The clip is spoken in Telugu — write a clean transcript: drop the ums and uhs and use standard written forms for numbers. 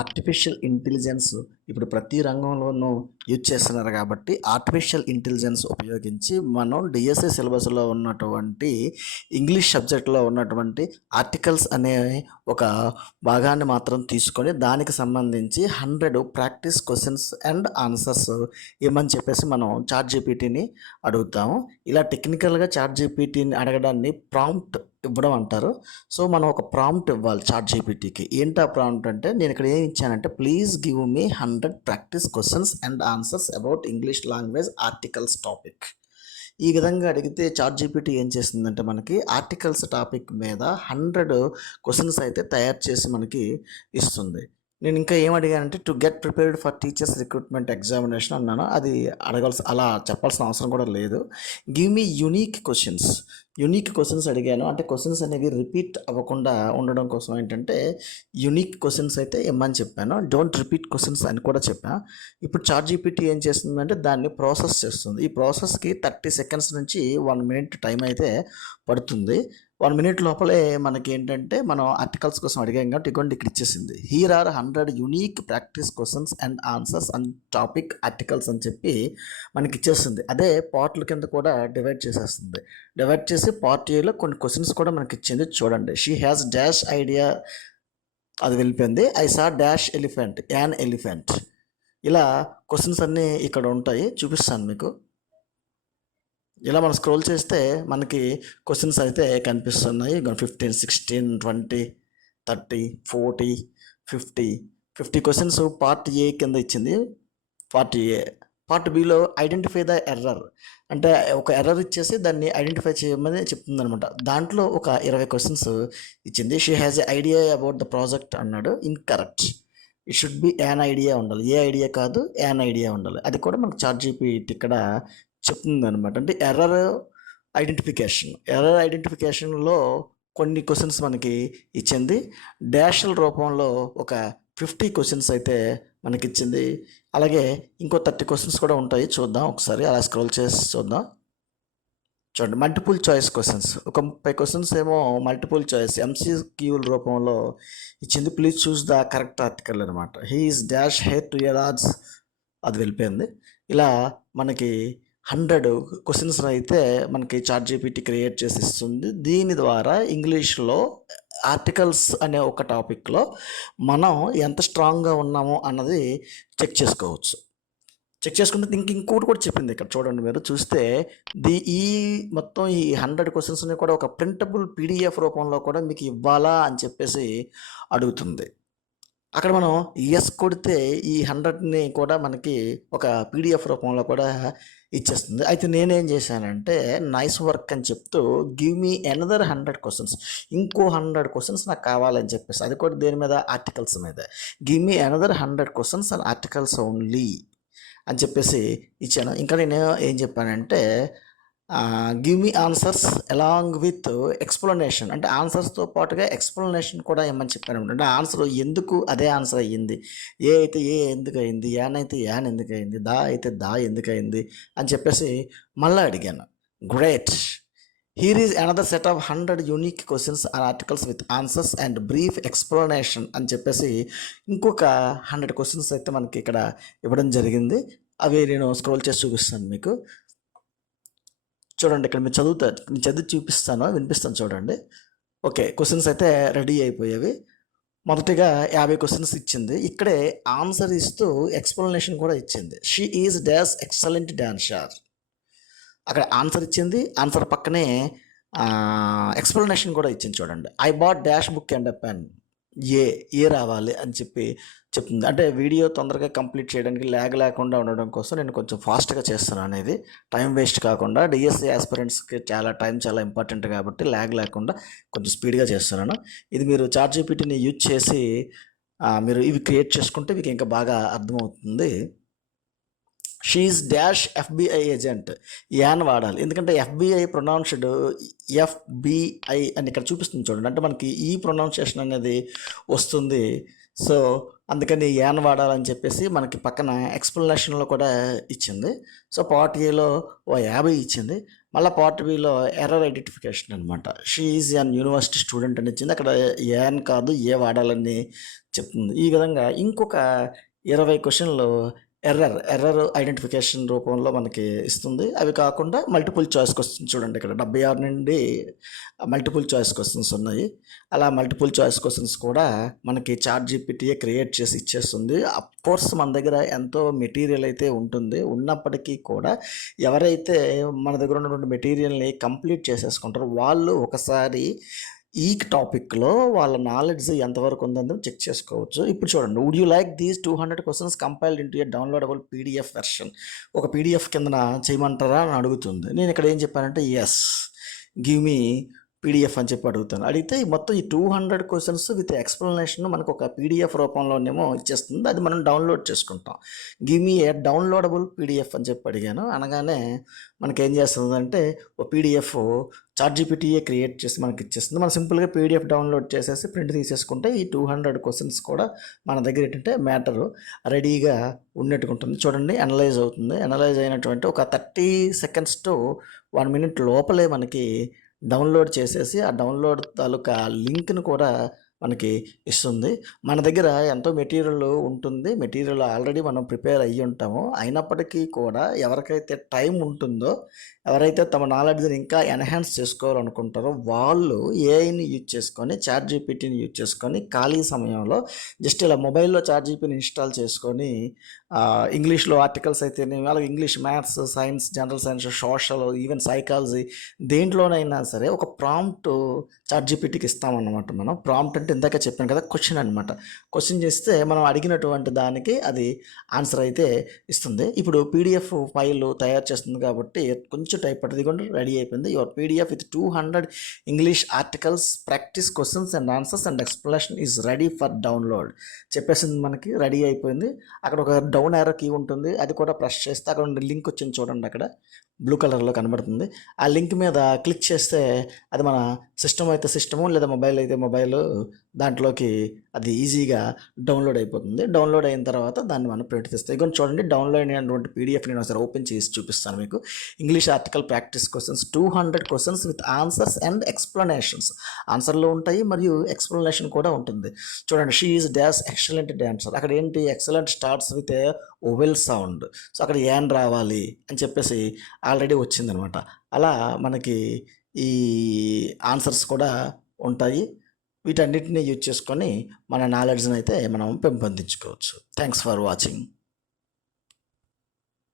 ఆర్టిఫిషియల్ ఇంటెలిజెన్స్ ఇప్పుడు ప్రతి రంగంలోనూ యూజ్ చేస్తున్నారు కాబట్టి ఆర్టిఫిషియల్ ఇంటెలిజెన్స్ ఉపయోగించి మనం డిఎస్సి సిలబస్లో ఉన్నటువంటి ఇంగ్లీష్ సబ్జెక్ట్లో ఉన్నటువంటి ఆర్టికల్స్ అనే ఒక భాగాన్ని మాత్రం తీసుకొని దానికి సంబంధించి 100 ప్రాక్టీస్ క్వశ్చన్స్ అండ్ ఆన్సర్స్ ఏమని చెప్పేసి మనం చాట్ జీపీటీని అడుగుతాము. ఇలా టెక్నికల్గా చాట్ జీపీటీని అడగడాన్ని ప్రాంప్ట్ ఇవ్వడం అంటారు. సో మనం ఒక ప్రాంప్ట్ ఇవ్వాలి చాట్ జీపీటీకి. ఏంటి ఆ ప్రాంప్ట్ అంటే, నేను ఇక్కడ ఏం ఇచ్చానంటే, please give me 100 practice questions and answers about English language articles topic. ఈ విధంగా అడిగితే చాట్ జీపీటీ ఏం చేస్తుందంటే మనకి ఆర్టికల్స్ టాపిక్ మీద 100 క్వశ్చన్స్ అయితే తయారు చేసి మనకి ఇస్తుంది. నేను ఇంకా ఏం అడిగానంటే to get prepared for teachers recruitment examination అన్నాను. అది అలా చెప్పాల్సిన అవసరం కూడా లేదు. గివ్ మీ యూనిక్ క్వశ్చన్స్ అడిగాను. అంటే క్వశ్చన్స్ అనేవి రిపీట్ అవ్వకుండా ఉండడం కోసం ఏంటంటే యూనిక్ క్వశ్చన్స్ అయితే ఇమ్మని చెప్పాను. డోంట్ రిపీట్ క్వశ్చన్స్ అని కూడా చెప్పాను. ఇప్పుడు చాట్ జీపీటీ ఏం చేస్తుందంటే దాన్ని ప్రాసెస్ చేస్తుంది. ఈ ప్రాసెస్కి 30 సెకండ్స్ నుంచి 1 మినిట్ టైం అయితే పడుతుంది. 1 మినిట్ లోపలే మనకి ఏంటంటే మనం ఆర్టికల్స్ కోసం అడిగాం కాబట్టి ఇదిగోండి ఇక్కడ ఇచ్చేసింది. Here are 100 unique practice questions and answers and topic articles అని చెప్పి మనకి ఇచ్చేస్తుంది. అదే పార్ట్ల కింద కూడా డివైడ్ చేసేస్తుంది. డివైడ్ చేసి పార్ట్ ఏలో కొన్ని క్వశ్చన్స్ కూడా మనకి ఇచ్చింది. చూడండి, షీ హ్యాస్ డాష్ ఐడియా, అది వెళ్ళిపోయింది. I saw dash elephant, an elephant. ఇలా క్వశ్చన్స్ అన్నీ ఇక్కడ ఉంటాయి, చూపిస్తాను మీకు. ఇలా మనం స్క్రోల్ చేస్తే మనకి క్వశ్చన్స్ అయితే కనిపిస్తున్నాయి. 15, 16, 20, 30, 40, 50 క్వశ్చన్స్ పార్ట్ ఏ కింద ఇచ్చింది. Part A. Part below identify the error, అంటే ఒక ఎర్రర్ ఇచ్చేసి దాన్ని ఐడెంటిఫై చేయమని చెప్తుంది అనమాట. దాంట్లో ఒక 20 క్వశ్చన్స్ ఇచ్చింది. She has a idea about the project అన్నాడు. Incorrect. It should be an idea ఉండాలి. ఏ ఐడియా కాదు, యాన్ ఐడియా ఉండాలి. అది కూడా మనకు చాట్ జీపీటీ ఇక్కడ చెప్తుంది అనమాట. అంటే ఎర్రర్ ఐడెంటిఫికేషన్లో కొన్ని క్వశ్చన్స్ మనకి ఇచ్చింది. డాష్ల రూపంలో ఒక 50 క్వశ్చన్స్ అయితే మనకి ఇచ్చింది. అలాగే ఇంకో 30 క్వశ్చన్స్ కూడా ఉంటాయి, చూద్దాం ఒకసారి. అలా స్క్రోల్ చేసి చూద్దాం. చూడండి, మల్టిపుల్ చాయిస్ క్వశ్చన్స్ ఒక 30 క్వశ్చన్స్ ఏమో మల్టిపుల్ చాయిస్ ఎంసీక్యూల రూపంలో ఇచ్చింది. Please choose the correct article అనమాట. He is dash heir to your arts, అది వెళ్ళిపోయింది. ఇలా మనకి 100 క్వశ్చన్స్ అయితే మనకి చాట్ జీపీటీ క్రియేట్ చేసి ఇస్తుంది. దీని ద్వారా ఇంగ్లీష్లో ఆర్టికల్స్ అనే ఒక టాపిక్లో మనం ఎంత స్ట్రాంగ్గా ఉన్నామో అన్నది చెక్ చేసుకోవచ్చు. చెక్ చేసుకుంటే ఇంకోటి కూడా చెప్పింది ఇక్కడ. చూడండి, మీరు చూస్తే ఈ మొత్తం ఈ 100 క్వశ్చన్స్ని కూడా ఒక ప్రింటబుల్ పీడిఎఫ్ రూపంలో కూడా మీకు ఇవ్వాలా అని చెప్పేసి అడుగుతుంది. అక్కడ మనం ఎస్ కొడితే ఈ 100ని కూడా మనకి ఒక పీడిఎఫ్ రూపంలో కూడా ఇచ్చేస్తుంది. అయితే నేనేం చేశానంటే నైస్ వర్క్ అని చెప్తూ గివ్ మీ అనదర్ 100 క్వశ్చన్స్, ఇంకో 100 క్వశ్చన్స్ నాకు కావాలని చెప్పేసి, అది కూడా దేని మీద, ఆర్టికల్స్ మీద. Give me another 100 questions and articles only అని చెప్పేసి ఇచ్చాను. ఇంకా నేను ఏం చెప్పానంటే give me answers along with explanation, అంటే ఆన్సర్స్తో పాటుగా ఎక్స్ప్లెనేషన్ కూడా ఏమని చెప్పాను. అంటే ఆన్సర్ ఎందుకు అదే ఆన్సర్ అయ్యింది, ఏ అయితే ఏ ఎందుకు అయింది, యాన్ అయితే యాన్ ఎందుకు అయింది, దా అయితే దా ఎందుకు అయింది అని చెప్పేసి మళ్ళీ అడిగాను. Great. Here is another set of 100 unique questions and articles with answers and brief explanation అని చెప్పేసి ఇంకొక 100 క్వశ్చన్స్ అయితే మనకి ఇక్కడ ఇవ్వడం జరిగింది. అవి నేను స్క్రోల్ చేసి చూపిస్తాను మీకు. చూడండి, ఇక్కడ మీరు చదివి చూపిస్తాను, వినిపిస్తాను, చూడండి. ఓకే, క్వశ్చన్స్ అయితే రెడీ అయిపోయేవి. మొదటిగా 50 క్వశ్చన్స్ ఇచ్చింది. ఇక్కడే ఆన్సర్ ఇస్తూ ఎక్స్ప్లెనేషన్ కూడా ఇచ్చింది. She is dash excellent dancer, అక్కడ ఆన్సర్ ఇచ్చింది. ఆన్సర్ పక్కనే ఎక్స్ప్లెనేషన్ కూడా ఇచ్చింది. చూడండి, I bought dash book and pen, a రావాలి అని చెప్తుంది. అంటే వీడియో తొందరగా కంప్లీట్ చేయడానికి ల్యాగ్ లేకుండా ఉండడం కోసం నేను కొంచెం ఫాస్ట్గా చేస్తున్నాను. అనేది టైం వేస్ట్ కాకుండా, డిఎస్సి ఆస్పిరెంట్స్కి చాలా ఇంపార్టెంట్ కాబట్టి ల్యాగ్ లేకుండా కొంచెం స్పీడ్గా చేస్తున్నాను. ఇది మీరు చాట్ జీపీటీని యూజ్ చేసి మీరు ఇవి క్రియేట్ చేసుకుంటే మీకు ఇంకా బాగా అర్థమవుతుంది. She's dash FBI agent, an వాడాలి. ఎందుకంటే ఎఫ్బిఐ ప్రొనౌన్స్డ్ ఎఫ్బిఐ అని ఇక్కడ చూపిస్తుంది. చూడండి, అంటే మనకి ఈ ప్రొనౌన్సియేషన్ అనేది వస్తుంది. సో, అందుకని యాన్ వాడాలని చెప్పేసి మనకి పక్కన ఎక్స్‌ప్లనేషన్‌లో కూడా ఇచ్చింది. సో, పార్ట్ ఏలో ఓ 50 ఇచ్చింది. మళ్ళా పార్ట్ బిలో ఎర్రర్ ఐడెంటిఫికేషన్ అనమాట. She is an university student అని ఇచ్చింది. అక్కడ యాన్ కాదు ఏ వాడాలని చెప్తుంది. ఈ విధంగా ఇంకొక 20 క్వెషన్‌లు ఎర్రర్ ఐడెంటిఫికేషన్ రూపంలో మనకి ఇస్తుంది. అవి కాకుండా మల్టిపుల్ చాయిస్ క్వెషన్స్ చూడండి ఇక్కడ 76 నుండి మల్టిపుల్ చాయిస్ క్వెషన్స్ ఉన్నాయి. అలా మల్టిపుల్ చాయిస్ క్వెషన్స్ కూడా మనకి చాట్‌జీపీటీయే క్రియేట్ చేసి ఇచ్చేస్తుంది. అఫ్‌కోర్స్ మన దగ్గర ఎంతో మెటీరియల్ అయితే ఉంటుంది. ఉన్నప్పటికీ కూడా ఎవరైతే మన దగ్గర ఉన్నటువంటి మెటీరియల్‌ని కంప్లీట్ చేసేసుకుంటారో వాళ్ళు ఒకసారి ఈ టాపిక్‌లో వాళ్ళ నాలెడ్జ్ ఎంతవరకు ఉందని చెక్ చేసుకోవచ్చు. ఇప్పుడు చూడండి. Would you like these 200 questions compiled into a downloadable PDF version. ఒక పీడీఎఫ్ కిందన చేయమంటారా అని అడుగుతుంది. నేను ఇక్కడ ఏం చెప్పానంటే యెస్. గివ్ మీ పీడీఎఫ్ అని చెప్పి అడుగుతాను. అడిగితే మొత్తం ఈ 200 క్వెషన్స్ విత్ ఎక్స్‌ప్లనేషన్ మనకు ఒక పీడీఎఫ్ రూపంలోనేమో ఇచ్చేస్తుంది. అది మనం డౌన్‌లోడ్ చేసుకుంటాం. గివ్ మీ ఏ డౌన్‌లోడబుల్ పీడీఎఫ్ అని చెప్పి అడిగాను. అనగానే మనకేం చేస్తుందంటే ఓ పీడీఎఫ్ చాట్‌జీపీటీయే క్రియేట్ చేసి మనకిచ్చేస్తుంది. మనం సింపుల్‌గా పీడీఎఫ్ డౌన్‌లోడ్ చేసేసి ప్రింట్ తీసేసుకుంటే ఈ 200 క్వెషన్స్ కూడా మన దగ్గర ఏంటంటే మ్యాటరు రెడీగా ఉన్నట్టుగా ఉంటుంది. చూడండి అనలైజ్ అవుతుంది. అనలైజ్ అయినటువంటి ఒక 30 సెకండ్స్ టు 1 మినిట్ లోపలే మనకి డౌన్‌లోడ్ చేసేసి, ఆ డౌన్‌లోడ్ తాలూకా లింక్‌ని కూడా మనకి ఇస్తుంది. మన దగ్గర ఎంతో మెటీరియల్ ఉంటుంది. మెటీరియల్ ఆల్రెడీ మనం ప్రిపేర్ అయ్యుంటాము. అయినప్పటికీ కూడా ఎవరికైతే టైం ఉంటుందో, ఎవరైతే తమ నాలెడ్జ్‌ని ఇంకా ఎన్హాన్స్ చేసుకోవాలనుకుంటారో వాళ్ళు ఏఐని యూజ్ చేసుకొని, చాట్‌జీపీటీని యూజ్ చేసుకొని ఖాళీ సమయంలో జస్ట్ ఇలా మొబైల్‌లో చాట్‌జీపీని ఇన్‌స్టాల్ చేసుకొని ఇంగ్లీష్‌లో ఆర్టికల్స్ అయితేనేమి, అలాగే English, maths, science, general science, social, even psychology దేంట్లోనైనా సరే ఒక ప్రాంప్ట్ చాట్‌జీపీటీకి ఇస్తామన్నమాట మనం. ప్రాంప్ట్ అంటే ఇందాక చెప్పాను కదా! క్వెషన్ అనమాట. క్వెషన్ చేస్తే మనం అడిగినటువంటి దానికి అది ఆన్సర్ అయితే ఇస్తుంది. ఇప్పుడు పీడీఎఫ్ ఫైల్ తయారు చేస్తుంది కాబట్టి కొంచెం టైప్ పడుతుంది. ఇదిగోండి రెడీ అయిపోయింది. Your PDF with 200 English articles, practice questions and answers and explanation is ready for download చెప్పేసింది మనకి. రెడీ అయిపోయింది. అక్కడ ఒక డౌన్ యారో కీ ఉంటుంది. అది కూడా ప్రెస్ చేస్తే అక్కడ లింక్ వచ్చింది చూడండి అక్కడ. బ్లూ కలర్‌లో కనబడుతుంది. ఆ లింక్ మీద క్లిక్ చేస్తే అది మన సిస్టమ్ అయితే సిస్టము లేదా మొబైల్ అయితే మొబైలు దాంట్లోకి అది ఈజీగా డౌన్‌లోడ్ అయిపోతుంది. డౌన్‌లోడ్ అయిన తర్వాత దాన్ని మనం ప్రింట్ తీస్తాం. ఇగోండి చూడండి డౌన్‌లోడ్ అయినటువంటి పీడీఎఫ్ నేను ఒకసారి ఓపెన్ చేసి చూపిస్తాను మీకు. English article practice questions 200 questions with answers and explanations. ఆన్సర్‌లు ఉంటాయి మరియు ఎక్స్‌ప్లనేషన్ కూడా ఉంటుంది. చూడండి she is dash excellent dancer. అక్కడ ఏంటి excellent starts with a vowel sound. So, అక్కడ యాన్ రావాలి అని చెప్పేసి ఆల్రెడీ వచ్చిందనమాట. అలా మనకి ఈ ఆన్సర్స్ కూడా ఉంటాయి. వీటన్నిటిని యూజ్ చేసుకొని మన నాలెడ్జ్‌ని అయితే మనం పెంపొందించుకోవచ్చు. Thanks for watching.